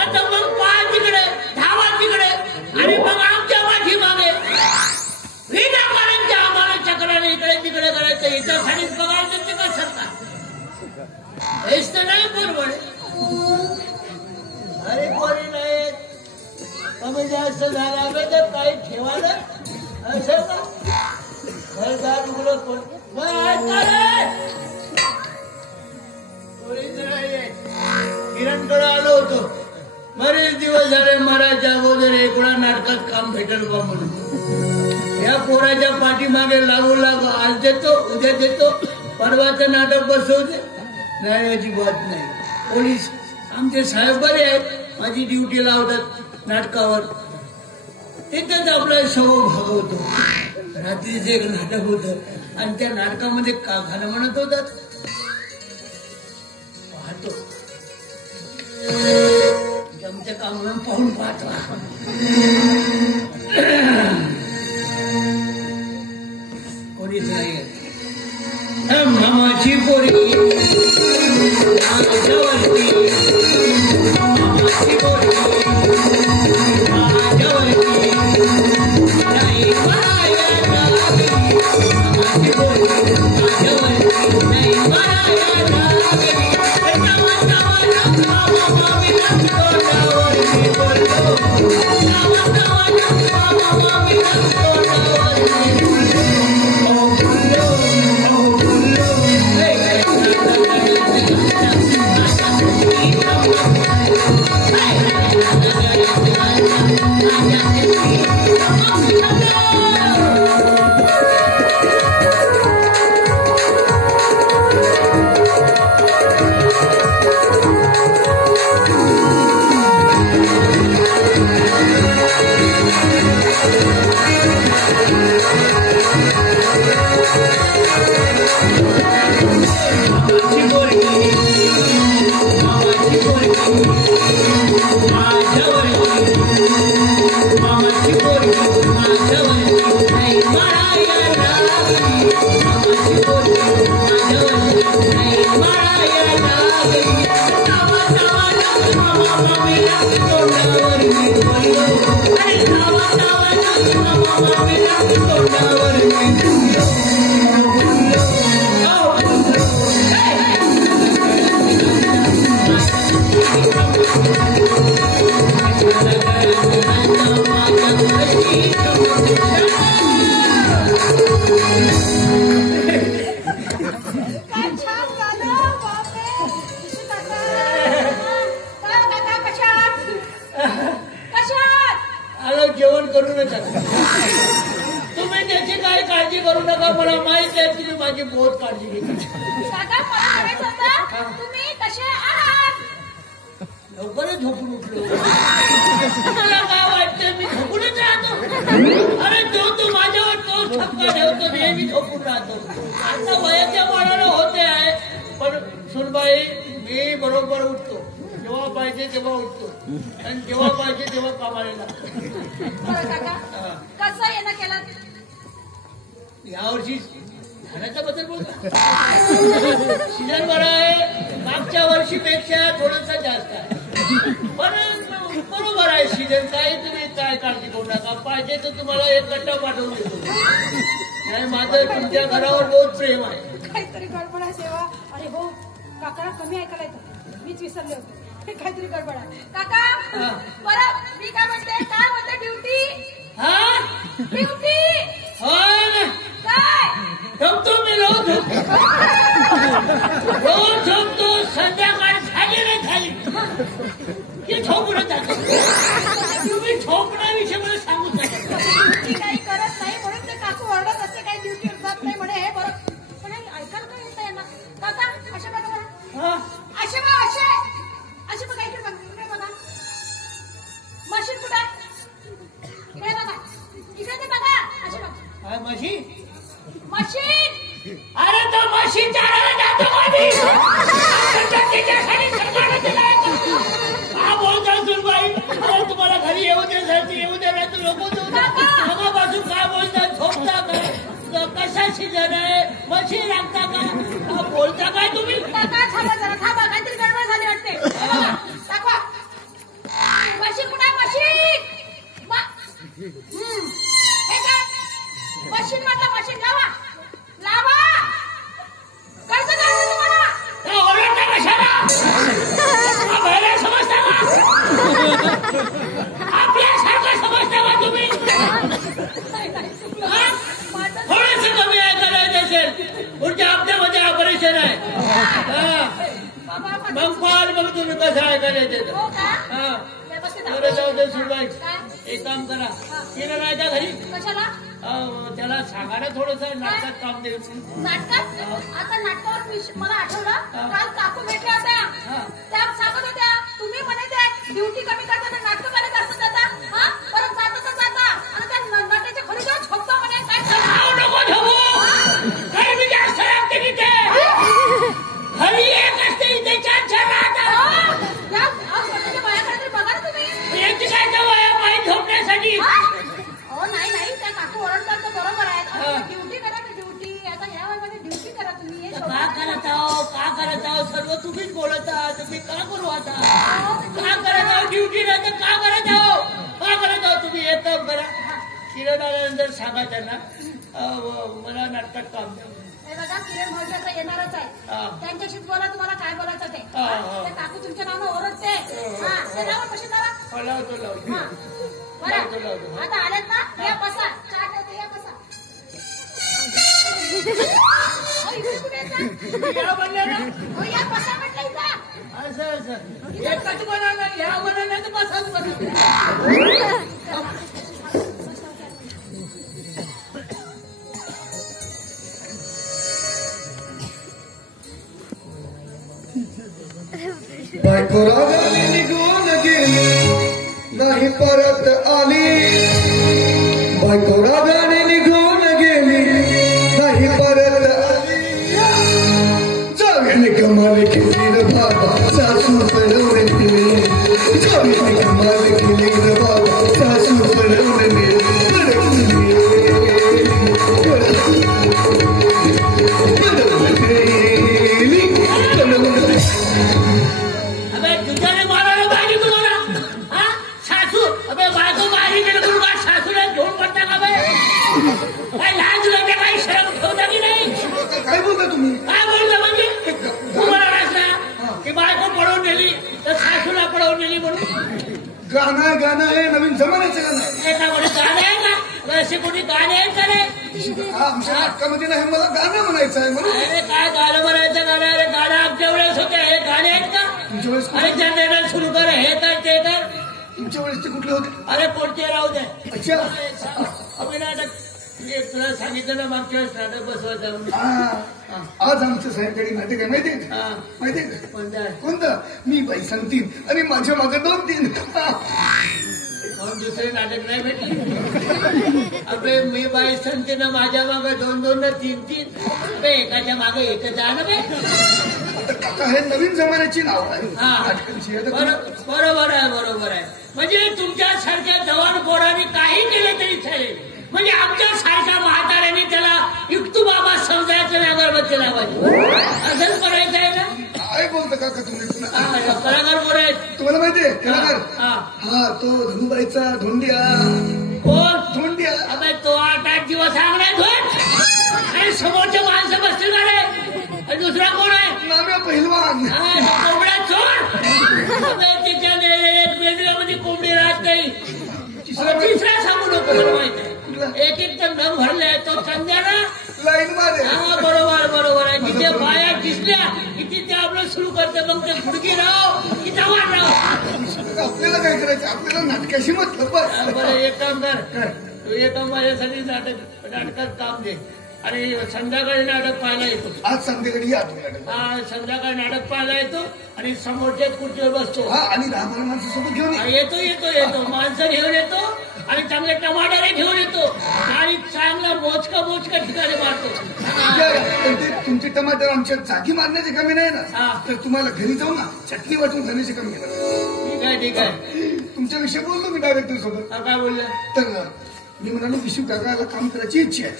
आता मग पाय तिकडे धावा तिकडे आणि मग आमच्या पाठी मागे विनाकारणच्या आम्हाला चक्राने इकडे तिकडे करायचं याच्यासाठीच बघायचं ते का सरकार हेच तर नाही बरोबर. अरे कोणी नाही कमी जास्त झाला तर काही ठेवायला असं का घरदार उघडं कोण किरणकडे आलो होतो. बरेच दिवस झाले मराठच्या अगोदर एकुणा नाटकात काम भेटल बा म्हणून. या पोराच्या पाठीमागे लागू लागू आज देतो उद्या देतो परवाचं नाटक बसवते नाही अजिबात नाही. पोलीस आमचे साहेब बरे आहेत माझी ड्युटी लावतात नाटकावर तिथेच आपला सवय भागवतो. रात्रीचं एक नाटक होतं आणि त्या नाटकामध्ये का गाणं म्हणत होतात पाहतो जमते का म्हणून पाहून पाहतो. कोणीच नाही मामाची पोरी माझ्यावरती मामाची पोरी माझ्यावरती नाही मारायला लागली मामाची पोरी माझ्यावरती नाही मारायला लागली नावा नावा नावा मामी तोंडावरती बोलतो नावा नावा नावा मामी तोंडावरती तुम्ही त्याची काही काळजी करू नका. मला माहित आहे तुम्ही माझी बहुत काळजी घेतली. लवकरच झोपून उठलो. मला काय वाटतं मी झोपूनच राहतो. अरे तो माझ्यावर तो ठपका ठेवतो नेहमी झोपून राहतो. आता वयाच्या मानानं होते आहे पण सुनबाई मी बरोबर उठतो. जेव्हा पाहिजे तेव्हा उठतो आणि जेव्हा पाहिजे तेव्हा कामाला लागतो. यावर्षी धान्याचा बद्दल बोलतो सीजन बरा आहे. मागच्या वर्षीपेक्षा थोडंसं जास्त आहे पण बरोबर आहे सीजन. काही तुम्ही काय काळजी करू नका. पाहिजे तर तुम्हाला एक गड्डा पाठवून देतो. नाही माझं तुमच्या घरावर बहुत प्रेम आहे. काहीतरी गडबड आहे सेवा. अरे हो काकाला कमी ऐकायला येतं मीच विसरले होते. काहीतरी गडबड आहे काका. बरं मी काय म्हणते ड्युटी ड्युटी काय झोपतो मी रोज झोपतो. संध्याकाळी झाली नाही झाली की झोपूनच जातो. तुम्ही झोपण्याविषयी मला सांगू शकता. ड्युटी काही करत नाही म्हणून ते काकू ओरडत असते काही ड्युटीवर जात नाही म्हणे. हे बरं पण ऐकायला काय येतं यांना. काका असे बघा बरं असे बघा असे बघा इकडे बघा मशीन कुठे इकडे बघा इकडे ते बघा असे बघा मशीन. अरे तो मशीन चालायला जातो हा बोलतो सुनबाई. अरे तुम्हाला घरी येऊ दे येऊ दे नाही तर लोक मगापासून काय बोलतात. झोपता का कशा सीजन आहे मशीन लागता का बोलता काय तुम्ही. काका थांबा जरा थांबा काहीतरी गडबड झाली वाटते. दाखवा पाड बघ तुम्ही कसं ऐकायला येते हो का? हा व्यवस्थित बरं जाऊ दे सुरबाई काय? एक काम करा तिला नाही का घरी कशाला? त्याला सांगा ना थोडस नाटकात काम दे नाटकात? आता नाटकावर मला आठवलं काल काकू भेटल्या होत्या त्या सांगत होत्या तुम्ही म्हणे ते ड्युटी कमी करताना नाटक करत असत आता हा परत जाता जाता आणि त्या नाट्याच्या खोली जाऊन झोपतो म्हणे काय नको झोपू काय मी जास्त लागते तिथे घरी एक असते इथे छान छान राहतात स्वतःच्या बायाकडे तरी बघा ना तुम्ही याची काय वया पाहिजे झोपण्यासाठी हो नाही नाही त्या काकू ओरडतात तर बरोबर आहे ड्युटी करा ना ड्युटी आता ह्या वयामध्ये ड्युटी करा तुम्ही का करत आहो सर्व तुम्हीच बोलत आहात तुम्ही का करू आता का करत आहो ड्युटी नाही तर का करत आहो तुम्ही एक काम करा किरण आल्यानंतर सांगा त्यांना मला नाटकात काम द्या हे बघा किरण भाऊजी आता येणारच आहे त्यांच्याशीच बोला तुम्हाला काय बोलायचं ते काकू तुमच्या नावानं ओरडते ते नाव कशी लावा लावतो बरं आता आलेत ना या बसा चहा ठेवते या बसा या म्हणल्या ना या बसा म्हटलं इथं असं एकच बनवलं या बनवलं तर बसाच बनवलं बायको रागाने निघून गेली नाही परत आली बायको रागाने निघून गेली नाही परत आली जावेने कमाल केली रे बाबा सासू पळवून गेली जावेने कमाल केली रे बाबा सासू पळवून गेली काय बोलता तुम्ही काय बोललं म्हणजे तुम्हाला की बायको पळवून नेली तर सासूला पळवून नेली म्हणून गाणं आहे नवीन जमान्याचं गाणं आहे एका कोणी गाणे आहे का असे कोणी गाणे आहेत का रे आमच्या नाटकामध्ये नाही मला गाणं म्हणायचं आहे म्हणून अरे काय गाणं म्हणायचं गाणं अरे गाणं आमच्या वेळेस होते हे गाणे आहेत का तुमच्या वेळेस अरे जनरेटर सुरू कर हे कर ते कर तुमच्या वेळेस ते कुठले होते अरे कोणते राहू दे अच्छा अभि नाटक तुला सांगितलं ना मागच्या वेळेस नाटक बसवायचं आज आमचं सायंकाळी नाटक आहे माहितीये का माहितीये का कोणतं कोणतं मी बाई सांगतीन आणि माझ्या मागे 2-3 म्हणून दुसरे नाटक नाही भेटले अबे मी बाई सांगते ना माझ्या मागे 2-2 ना 3-3 अबे एकाच्या मागे एकच आहे ना बे काका हे नवीन जमान्याची नाव आहे नाटकांची बरोबर आहे म्हणजे तुमच्यासारख्या जवान पोरांनी काही केलं तरी चालेल म्हणजे आमच्या सारख्या म्हाताऱ्यांनी त्याला युक्तू बाबा समजायचं नाही अगरबत्ती लावायची असंच करायचं आहे ना काय बोलता काका तुम्ही कलाकार कोण आहेत तुम्हाला माहितीये कलाकार हा तो धनुबाईचा धोंडिया कोण धोंडिया अबे तो 8-8 दिवस सांगणार धोंड आणि समोरचे माणसं बसतील का रे आणि दुसरा कोण आहे नाम्या पहिलवान कोंबड्या चोर अबे तिच्या मध्ये कोंबडी राहत नाही तिसरा सांगू नको मला माहिती आहे एक तर दम भरले तो संध्या ना लाईन मारे बरोबर आहे जिथे बाया दिसल्या की तिथे आपलं सुरू करते मग ते गुडगी राव की जवान राव आपल्याला काय करायचं आपल्याला नाटकाशी मतलब बरं एक काम कर तू एक माझ्यासाठी नाटकात काम दे आणि संध्याकाळी नाटक पाहायला येतो आज संध्याकाळी या तुम्ही संध्याकाळी नाटक पाहायला येतो आणि समोरच्याच खुर्चीवर बसतो आणि 10-12 माणसासोबत घेऊन येतो माणसं घेऊन येतो आणि चांगले टमाटर घेऊन येतो आणि चांगला मोजका ठिकाणी मारतो तुमचे टमाटर आमच्या जागी मारण्याचे कमी नाही ना तर तुम्हाला घरी जाऊ ना चटणी वाटून खाण्याचे कमी ठीक आहे तुमच्याविषयी बोललो मी डायरेक्टर सोबत काय बोललं तर मी म्हणालो विशू काकाला काम करायची इच्छा आहे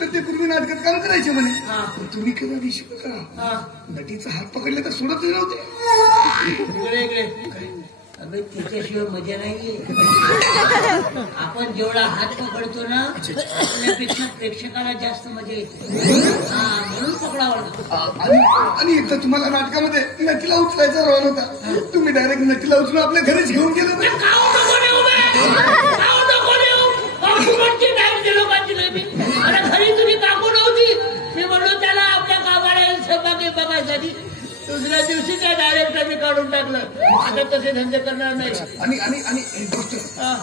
तर ते पूर्वी नाटकात काम करायचे म्हणे पण तुम्ही केव्हा विशू काका नटीचा हात पकडले तर सोडत नव्हते इकडे अबे तिच्याशिवाय मजा नाहीये आपण जेवढा हात पकडतो ना त्यापेक्षा प्रेक्षकाला जास्त मजा येते म्हणून पकडावं आणि एकदा तुम्हाला नाटकामध्ये नटीला उचलायचा रोल होता तुम्ही डायरेक्ट नटीला उचलून आपल्या घरीच घेऊन गेले लोकांची घरी तुम्ही काकू नव्हती मी म्हणलो त्याला आपल्या कामाला सहभागी बघायसाठी तो दुसऱ्या दिवशी त्या डायरेक्टरने काढून टाकलं. आता तसे धंदे करणार नाही. आणि आणि आणि एक गोष्ट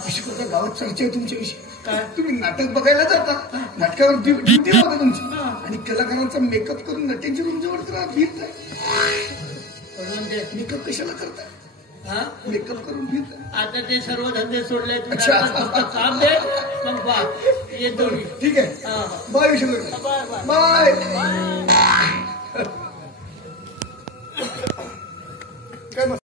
विशू काका, गावात चर्चा आहे तुमच्याविषयी. काय? तुम्ही नाटक बघायला जाता, नाटकावर ड्युटी होता तुमची, आणि कलाकारांचा मेकअप करून नट्यांची रूम जवळ फिरताय. म्हणजे मेकअप कशाला करताय? हा, मेकअप करून फिरताय. आता ते सर्व धंदे सोडले. अच्छा. काम दे मग बा येतो मी. ठीक आहे. बाय विशू काका. Bye bye. बाय.